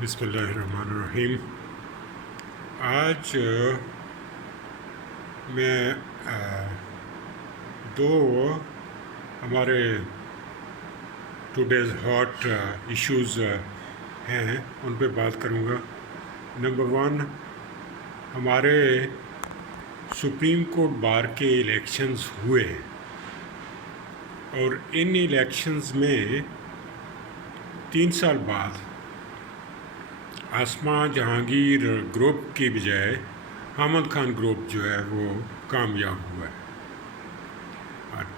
बिस्मिल्लाहिर्रहमानिर्रहीम। आज मैं दो हमारे टुडेज़ हॉट इश्यूज़ हैं उन पे बात करूँगा। नंबर वन, हमारे सुप्रीम कोर्ट बार के इलेक्शंस हुए और इन इलेक्शंस में 3 साल बाद आसमा जहांगीर ग्रुप की बजाय अहमद खान ग्रुप जो है वो कामयाब हुआ है।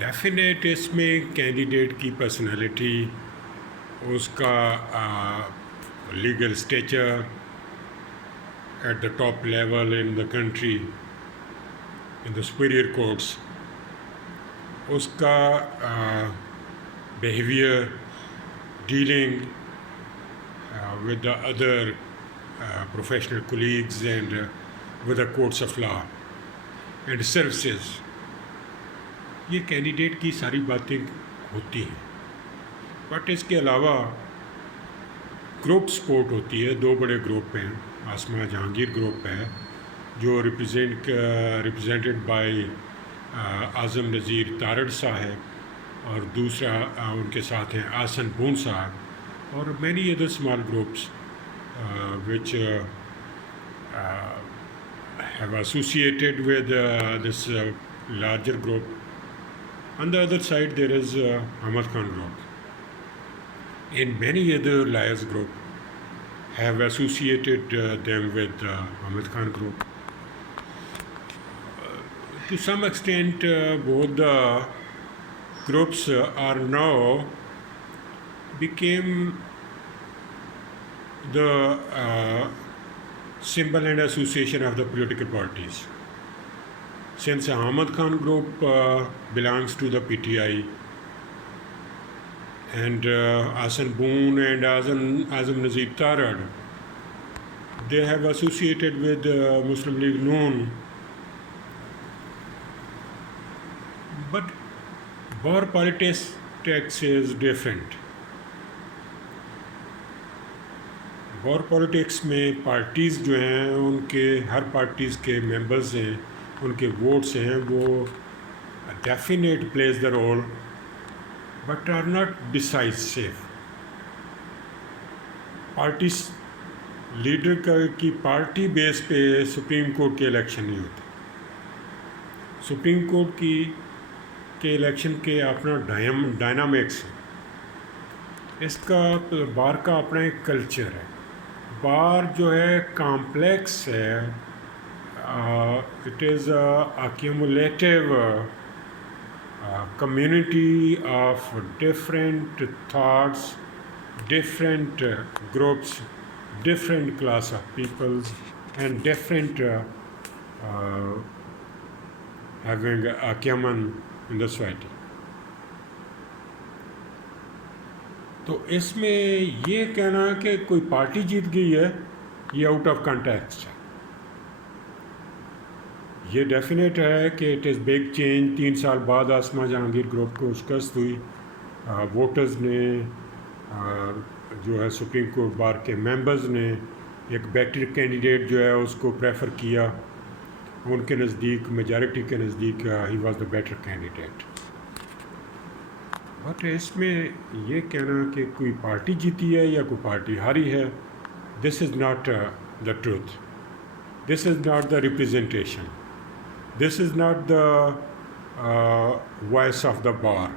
डेफिनेट इसमें कैंडिडेट की पर्सनालिटी, उसका legal stature at the top level in the country in the superior courts, उसका behaviour dealing with the other professional colleagues and with the courts of law and services, ये candidate की सारी बातें होती हैं। But इसके अलावा ग्रुप सपोर्ट होती है। दो बड़े ग्रुप हैं। आसमा जहांगीर ग्रुप है जो रिप्रेजेंटेड बाय आज़म नज़ीर तारड़ साहब और दूसरा उनके साथ हैं आसन बून साहब or many other small groups which have associated with this larger group. On the other side, there is Ahmad Khan group. And many other liars group have associated them with Ahmad Khan group. To some extent, both the groups are now became the symbol and association of the political parties. Since Ahmad Khan group belongs to the PTI and Asan Boon and Azam Nazir Tarad, they have associated with Muslim League Noon. But Boer politics is different. और politics में parties जो हैं उनके हर parties के members हैं, उनके votes हैं, वो definite plays the role but are not decisive. Party leader की पार्टी बेस पे सुप्रीम कोर्ट के इलेक्शन नहीं होते। सुप्रीम कोर्ट के इलेक्शन के अपना डायनामिक्स है। इसका बार का अपना एक कल्चर है। बार जो है कॉम्प्लेक्स है। It is accumulative community of different thoughts, different groups, different class of peoples and different having acumen in the society. तो इसमें ये कहना कि कोई पार्टी जीत गई है, ये आउट ऑफ कॉन्टेक्स्ट है। ये डेफिनेट है कि इट इज़ बिग चेंज। 3 साल बाद आसमा जहांगीर ग्रुप को शिकस्त हुई। वोटर्स ने जो है सुप्रीम कोर्ट बार के मेंबर्स ने एक बेटर कैंडिडेट जो है उसको प्रेफर किया। उनके नज़दीक, मेजॉरिटी के नज़दीक he was the better candidate. But इसमें ये कहना कि कोई पार्टी जीती है या कोई पार्टी हारी है, this is not the truth, this is not the representation, this is not the voice of the bar.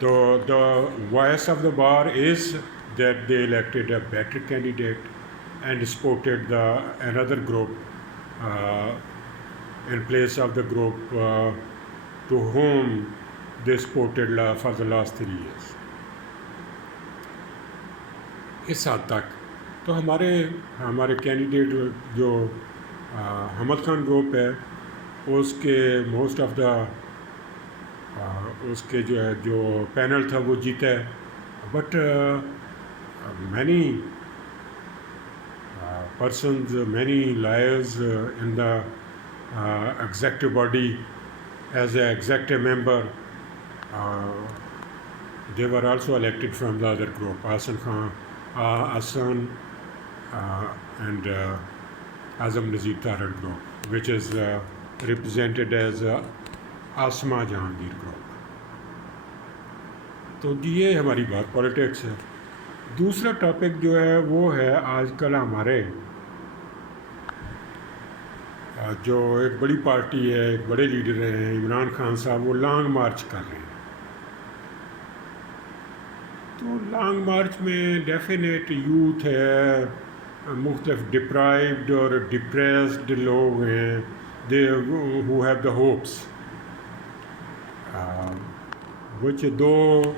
तो the voice of the bar is that they elected a better candidate and supported another group in place of the group to whom they supported for the last 3 years. इस हद तक तो हमारे candidate जो Ahmad Khan group है उसके most of the उसके जो पैनल था वो जीता है। But many persons, many liars in the executive body as an executive member, they were also elected from the other group. Hasan Khan Hassan and Azam Nazir Taran group, which is represented as Asma Jahangir group. तो ये हमारी बात politics है. दूसरा topic जो है वो है आजकल हमारे जो एक बड़ी पार्टी है, एक बड़े लीडर हैं इमरान खान साहब, वो लॉन्ग मार्च कर रहे हैं. तो लॉन्ग मार्च में डेफिनेट यूथ है, मुख्तलिफ डिप्राइव्ड और डिप्रेस्ड लोग हैं, they who have the hopes which though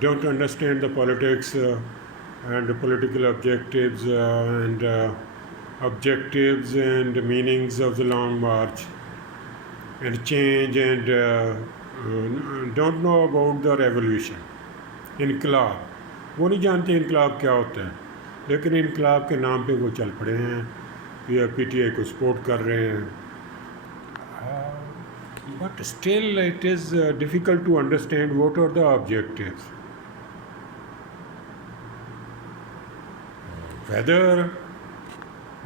don't understand the politics and the political objectives objectives and meanings of the long march and change and don't know about the revolution. इनकलाब, वो नहीं जानते इनकलाब क्या होता है, लेकिन इनकलाब के नाम पे वो चल पड़े हैं, या पीटीआई को सपोर्ट कर रहे हैं. But still it is difficult to understand what are the objectives. Whether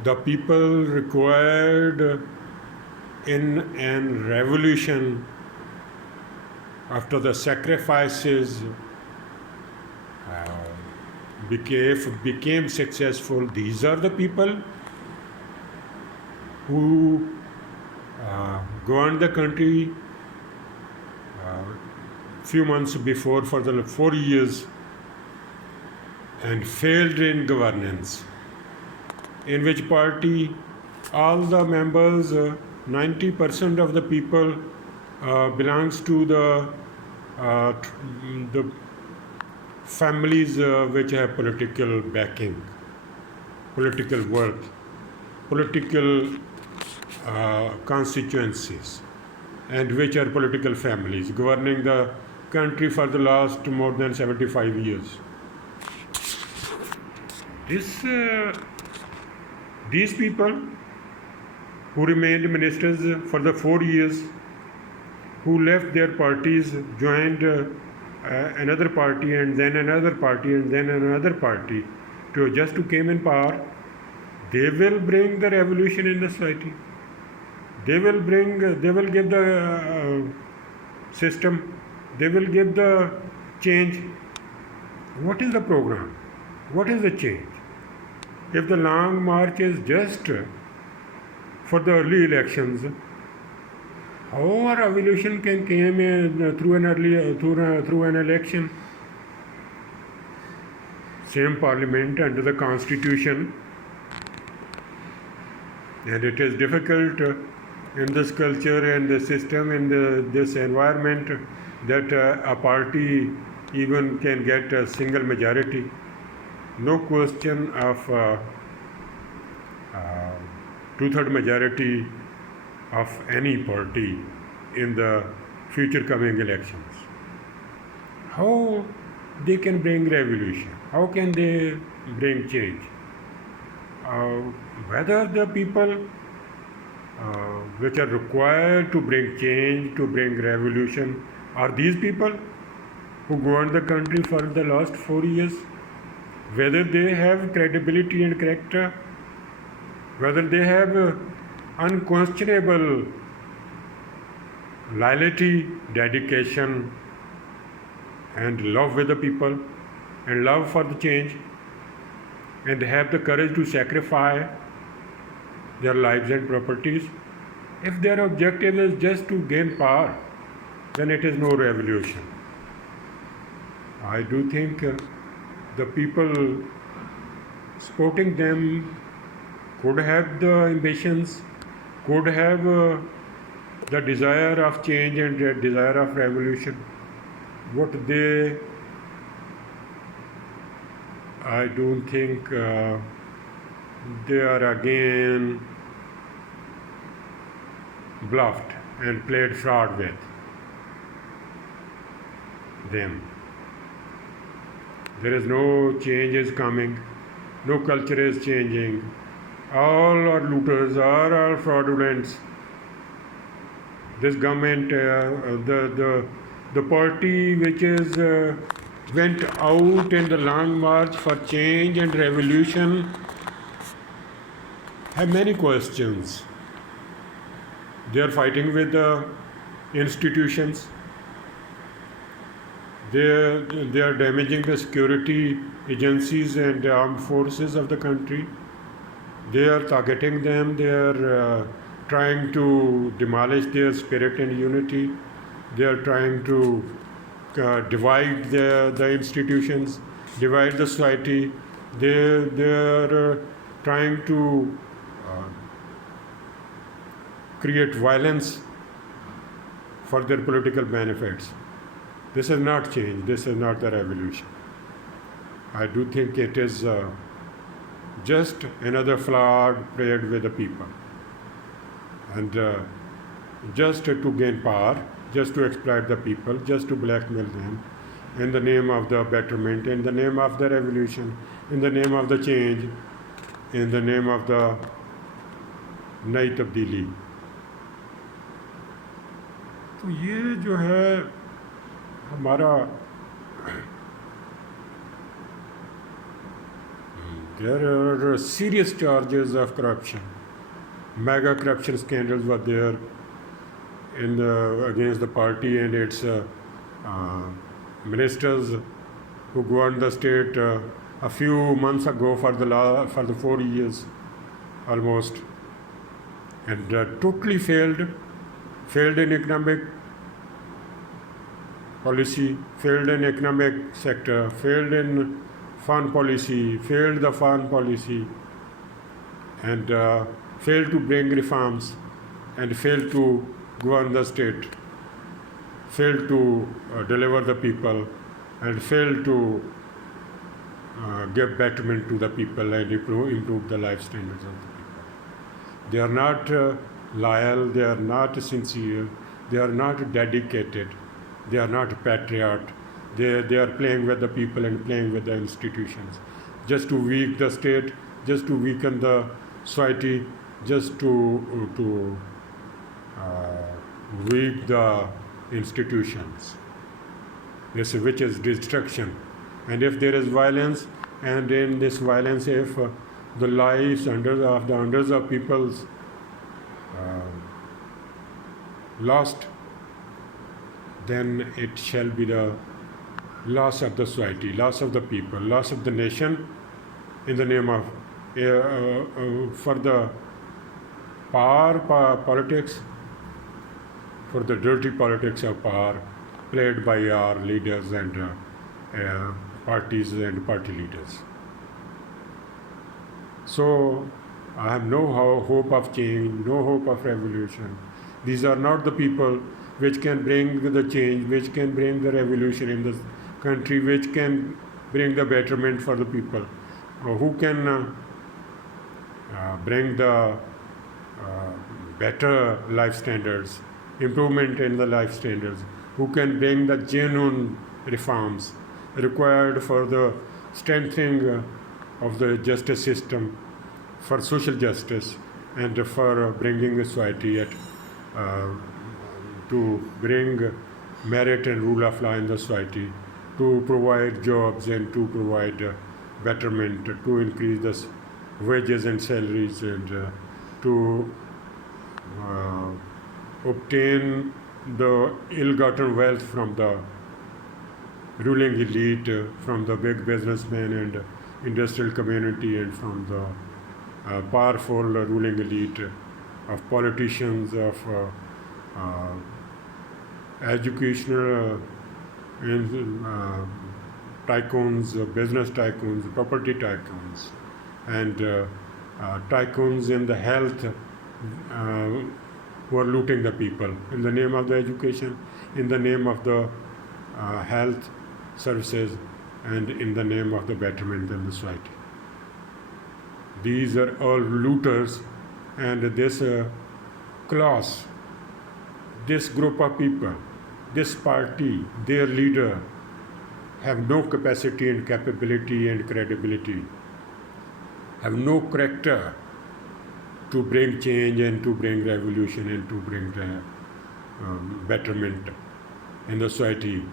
the people required in a revolution after the sacrifices became successful, these are the people who governed the country few months before for the 4 years and failed in governance, in which party all the members 90% of the people belongs to the families which have political backing, political worth, political constituencies, and which are political families governing the country for the last more than 75 years. These people who remained ministers for the 4 years, who left their parties, joined another party and then another party and then another party to just to came in power, they will bring the revolution in the society. They will give the system, they will give the change. What is the program? What is the change? If the long march is just for the early elections, how a revolution can come in through an election? Same parliament under the constitution, and it is difficult in this culture and the system in this environment that a party even can get a single majority. No question of 2/3 majority of any party in the future coming elections. How they can bring revolution? How can they bring change? Whether the people which are required to bring change, to bring revolution, are these people who governed the country for the last 4 years, whether they have credibility and character, whether they have unquestionable loyalty, dedication, and love with the people, and love for the change, and have the courage to sacrifice their lives and properties. If their objective is just to gain power, then it is no revolution. I do think the people supporting them could have the ambitions, could have the desire of change and the desire of revolution. What I don't think they are again bluffed and played fraud with them. There is no change is coming, no culture is changing. All are looters, all are fraudulents. This government, the party which is went out in the long march for change and revolution have many questions. They are fighting with the institutions. They are damaging the security agencies and armed forces of the country. They are targeting them. They are trying to demolish their spirit and unity. They are trying to divide the institutions, divide the society. They are trying to uh, create violence for their political benefits. This is not change. This is not the revolution. I do think it is just another flag played with the people. And just to gain power, just to exploit the people, just to blackmail them in the name of the betterment, in the name of the revolution, in the name of the change, in the name of the नई तब्दीली. तो ये जो है हमारा there are serious charges of corruption. Mega corruption scandals were there against the party and its ministers who governed the state a few months ago for the 4 years almost, and totally failed in economic policy, failed in economic sector, failed in foreign policy, failed the foreign policy, and failed to bring reforms, and failed to govern the state, failed to deliver the people, and failed to give betterment to the people and improve the life standards of the people. They are not loyal, they are not sincere, they are not dedicated, they are not patriot. They are playing with the people and playing with the institutions, just to weaken the state, just to weaken the society, just to weak the institutions. This which is destruction. And if there is violence, and in this violence, if the lives of the hundreds of people's lost, then it shall be the loss of the society, loss of the people, loss of the nation, in the name of for the power politics, for the dirty politics of power played by our leaders and parties and party leaders. So I have no hope of change, no hope of revolution. These are not the people which can bring the change, which can bring the revolution in the country, which can bring the betterment for the people, who can bring the better life standards, improvement in the life standards, who can bring the genuine reforms required for the strengthening of the justice system, for social justice, and for bringing the society to bring merit and rule of law in the society, to provide jobs and to provide betterment, to increase the wages and salaries, and to obtain the ill-gotten wealth from the ruling elite, from the big businessmen and industrial community, and from the powerful ruling elite of politicians, of educational tycoons, business tycoons, property tycoons, and tycoons in the health who are looting the people in the name of the education, in the name of the health services, and in the name of the betterment in the society. These are all looters, and this class, this group of people, this party, their leader, have no capacity and capability and credibility, have no character to bring change and to bring revolution and to bring betterment in the society.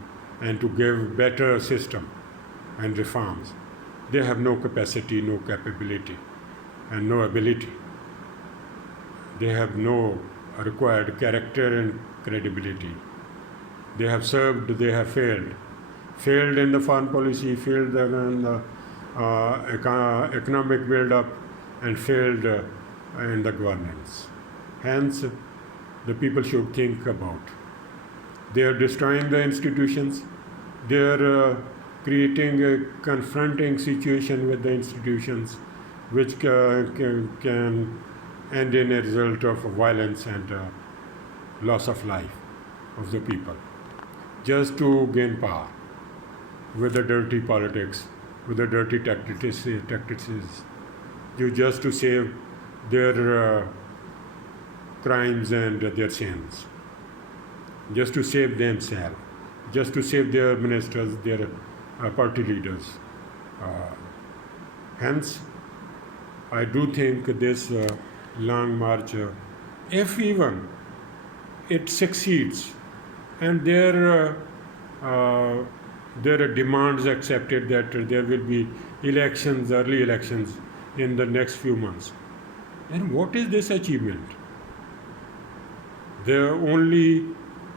and to give better system and reforms. They have no capacity, no capability, and no ability. They have no required character and credibility. They have served, they have failed. Failed in the foreign policy, failed in the economic build-up, and failed in the governance. Hence, the people should think about. They are destroying the institutions. They are creating a confronting situation with the institutions, which can end in a result of violence and loss of life of the people, just to gain power with the dirty politics, with the dirty tactics, just to save their crimes and their sins, just to save themselves, just to save their ministers, their party leaders. Hence, I do think this long march, if even it succeeds, and their demands accepted that there will be elections, early elections in the next few months, then what is this achievement? There are only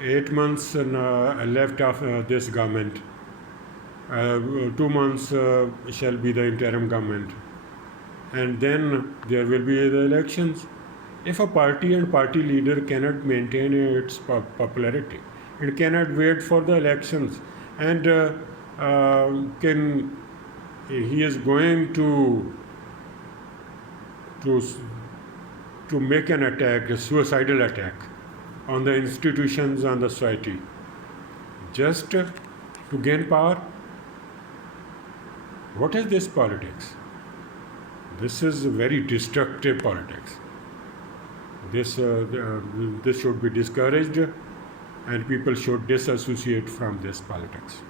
8 months left of this government. 2 months shall be the interim government, and then there will be the elections. If a party and party leader cannot maintain its popularity, it cannot wait for the elections, and he is going to make an attack, a suicidal attack on the institutions, on the society, just to gain power. What is this politics? This is very destructive politics. This should be discouraged, and people should disassociate from this politics.